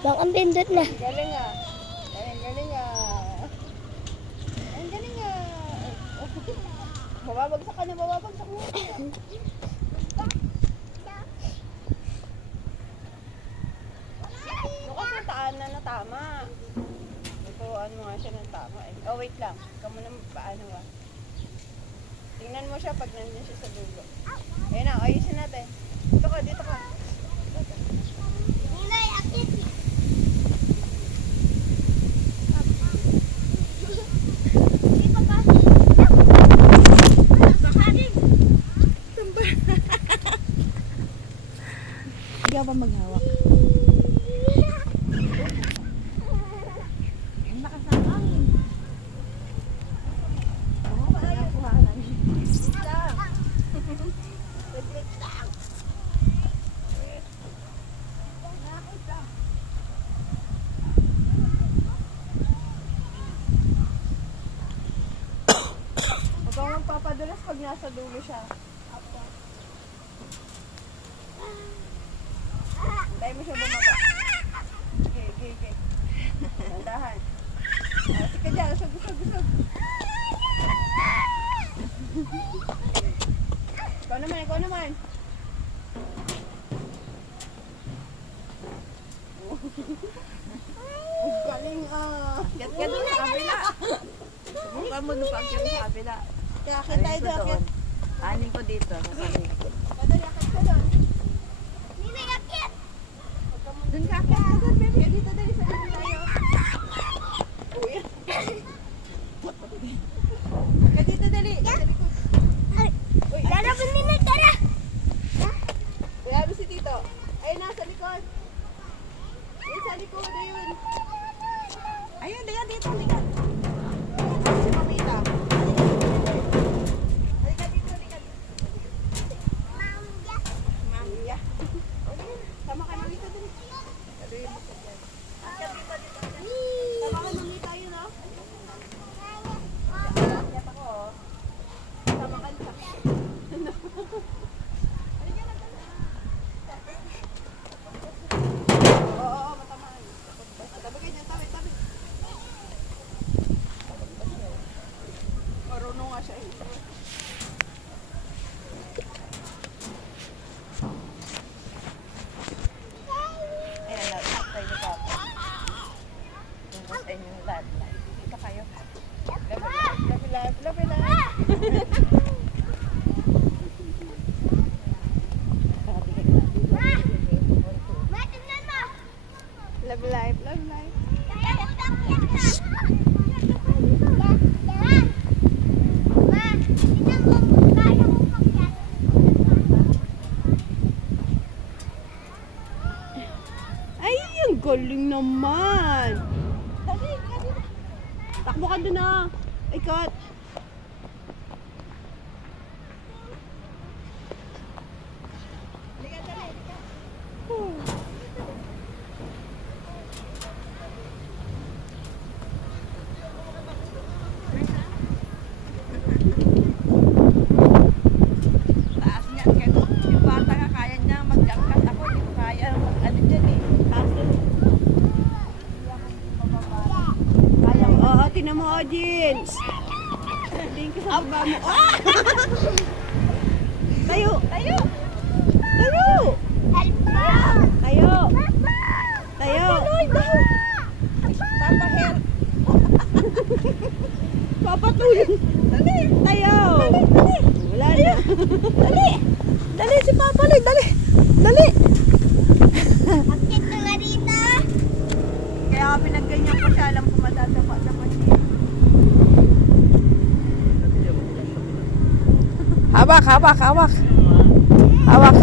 Bang ang pindot na. Galing ah. Galing, galing ah. Ang galing ah. Mababagsak ka na, mababagsak mo. No, kasi taan na na tama. Tutuan mo nga siya ng tama eh. Oh, wait lang. Ikaw muna paano ah. Tingnan mo siya pag nandun siya sa dulo. Ayun na, ayusin natin. Dito ka, dito ka. Hindi ako maghawak. Huwag kang magpapadulas pag nasa dulo siya. Hintayin mo siya bumaba. Okay, okay, okay. Dahan. Ah, sige dyan, usog, usog, usog. Ikaw naman, ikaw naman. Ang galing ah. Kat kat sa kabila. Subukan mo nung pag yung sa kabila. Kaya doon, akit. Anin ko dito. Sasabi. Padali, akit ka doon. Ninay, akit. Doon ka, akit ka doon, baby. Dito, dali, sa likod tayo. Uy. Akit dito, dali. Sa likod. Uy, Tara po, Ninay, tara. Uy, ano si Tito? Ayun na, sa likod. Ayun, diyan dito. Diyan. Si Mamita. Halika dito, halika dito. Mamya. Sama kay Mamita dali. Dali mo sa dyan. Akit dito, dito, dito. Sama kay Mamita yun, oh. Akit ako, oh. Sama ka sa Halika na, dali. Oo, oo, matamaan. Tabi kayo dyan, tabi, tabi. Marunong nga siya eh. Ayan, nakakay ni Papa. Tapos ayun yung lahat. Dito kayo. Labi life, labi life. Ma, tingnan mo. Love life, love life. Ay, ang galing naman. Takbo ka doon ah. Ay, cut. Taas niya. Kaya yung bata nga kaya niya mag-jangkat. Ako hindi ko kaya. Ano dyan eh. Taas din. Kaya, oo, tinan mo, audience. Tingin ka sa baba mo. Ah! Tayo! Tayo! Tayo! Tayo! Tayo! Papa hair. Papatulong! Dali! Tayo! Wala na. Dali! Dali si Papa Lloyd! Dali! Dali! Akit na nga dito. Kaya ka pinagganyan ko siya. Alam ko madadapa dapat siya. Hawak, hawak, hawak. Hawak.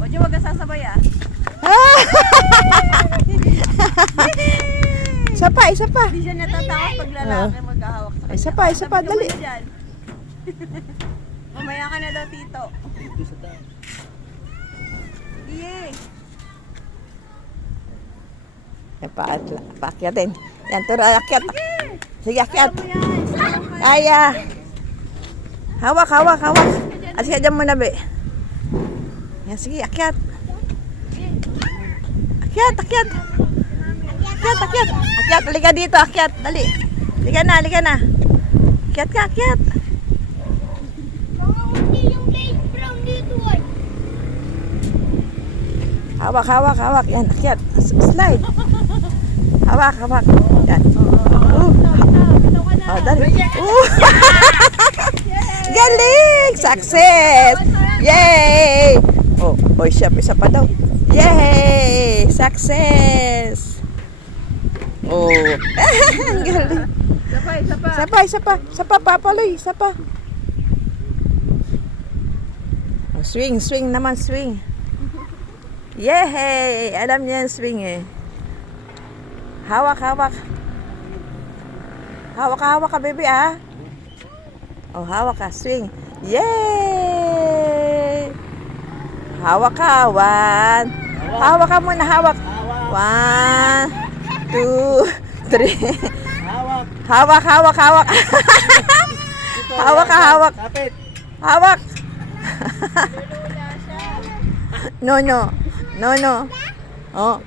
Huwag niyo wag sasabay ah. Isa pa, isa pa. Hindi siya natatakot pag lalaki maghahawak sa kanya. Isa pa, isa pa, Sabi dali. muna dyan. Mamaya ka na daw, Tito. Iye. Yan, pa, paakyatin. Yan, turo, akyat. Sige, akyat. Yan? Sarap ka. Kaya. Hawak, hawak, hawak. At sige, dyan muna, be. Yan, sige, akyat. Akyat, akyat. akyat, akyat. Akyat, halika dito, akyat. Dali. Halika na, halika na. Akyat ka, akyat. Hawak, hawak, hawak. Yan, akyat. Slide. Hawak, hawak. Yan. Uh. Oh, dali. Uh. Galing! Success! Yay! Oh, oh, siya, isa pa daw. Yay! Success! Oh. Ang galing. Isa pa, isa pa. Isa pa, isa pa. Isa pa, papaloy. Isa pa. Oh, swing, swing naman, swing. Yay! Alam niya yung swing eh. Hawak, hawak. Hawak hawak ka, baby ah. Oh, hawak ka, swing. Yay! Hawak ka, one. Hawak ka muna, hawak. One, two, three. Hawak, hawak, hawak. hawak ka, hawak. Kapit. Hawak. no, no. No, no. Oh,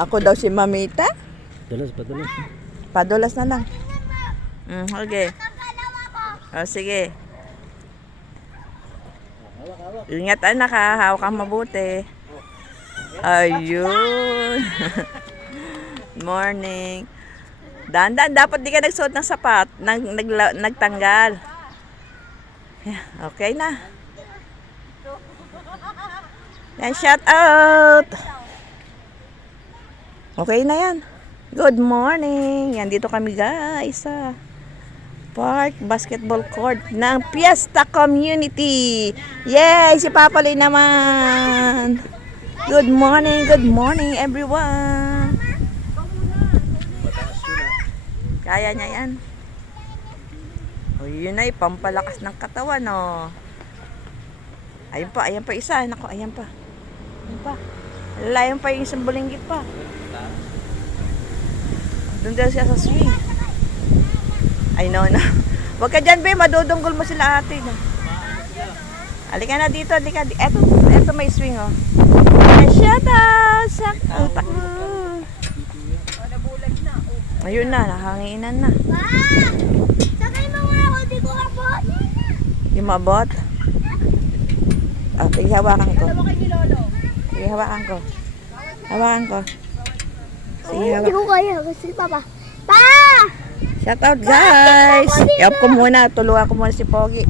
ako daw si Mamita. Padulas, padulas. Padulas na lang. Mm, okay. O, sige. Ingat anak ha. Hawak kang mabuti. Ayun. Morning. Dandan, dapat di ka nagsuot ng sapat. Nag, nagla- nagtanggal. Okay na. Yan, shout out. Okay na yan. Good morning. Yan, dito kami guys sa Park Basketball Court ng Fiesta Community. Yay! Si Papa naman. Good morning, good morning everyone. Kaya niya yan. O yun ay pampalakas ng katawan oh. Ayun pa, ayan pa isa. Nako, ayan pa. Ayan pa. Layan pa yung isang bulinggit pa. Doon daw siya sa swing. I know na. Huwag ka dyan, be. Madudunggol mo sila ate. No? Halika na dito. Halika. di- Eto, eto may swing, oh. Ay, shout out! Sa utak mo. Ayun na, nakanginan na. Pa! Sakay mo nga ako, di ko kapot. Yung mabot. Okay, hawakan ko. Sige, hawakan ko. Hawakan ko. Sige, Hindi hawakan. ko kaya kasi papa. Pa! Shout out guys! Iop ko muna. Tulungan ko muna si Pogi.